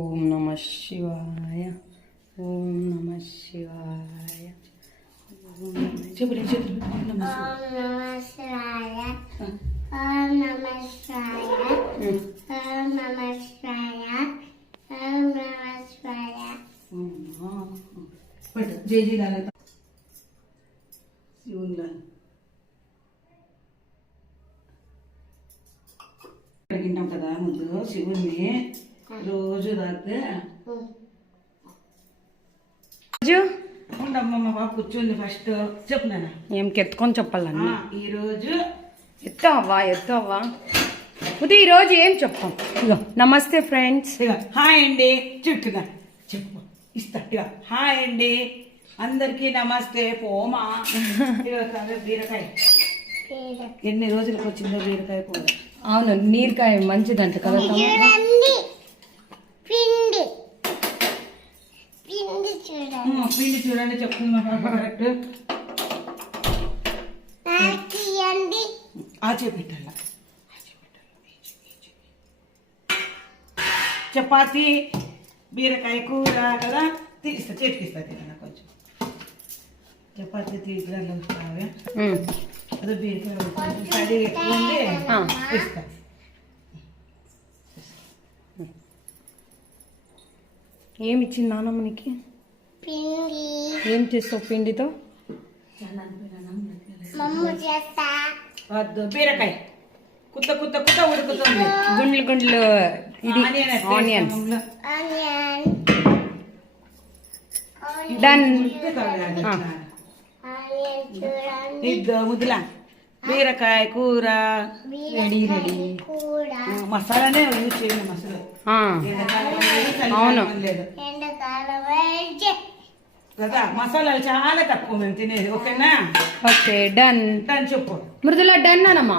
ఓం నమః శివాయ. ఓం నమః శివాయ. చెప్పు ఓం నమః శివాయ. ఓం నమః శివాయ. ఓం నమః శివాయ. ఓం నమః శివాయ. పట్టు జై జై లాల శివునిలా అడిగినాం కదా ముందు శివుని రోజు తాగితే ఉండమ్మమ్మ బాబు కూర్చోండి. ఫస్ట్ చెప్పు నాన్న ఏం కెత్తుకొని చెప్పాలని ఈరోజు ఎత్తు అవ్వా ఉదయం ఈరోజు ఏం చెప్తాం. ఇగో నమస్తే ఫ్రెండ్స్. ఇక హాయ్ అండి చుట్టుగా చెప్పు ఇస్తా. ఇక హాయ్ అండి అందరికీ నమస్తే. పోమా బీరకాయ ఎన్ని రోజులకు వచ్చిందో బీరకాయ కూర. అవును నీరకాయ మంచిదంట కదా. పిండి చూడండి చెప్తుంది మా పాప కరెక్ట్. ఆచే పెట్టాల చపాతి బీరకాయ కూర కదా. తీస్తా చేతికిస్తా తిన్నా కొంచెం చపాతి తీసుకురావే. అదే బీరకాయ కడి ఎక్కువ ఉంది ఇస్తా. ఏమి ఇచ్చింది నాన్నమ్మ నీకు? ఏం చేస్తావు పిండితో? వద్దు బీరకాయ కుత్త కుత్త కుత్త ఉడుకుతుంది. గుండ్లు గుండ్లు ఇది ఆనియన్ డన్. ముద్దులా బీరకాయ కూర రెడీ రెడీ. మసాలానే యూజ్ చేయండి. మసాలా అవును కదా. మసాలాలు చాలా తక్కువ మేము తినేది. ఓకేనా? Okay done. డన్ చెప్పు మృదుల డన్ అనమ్మా.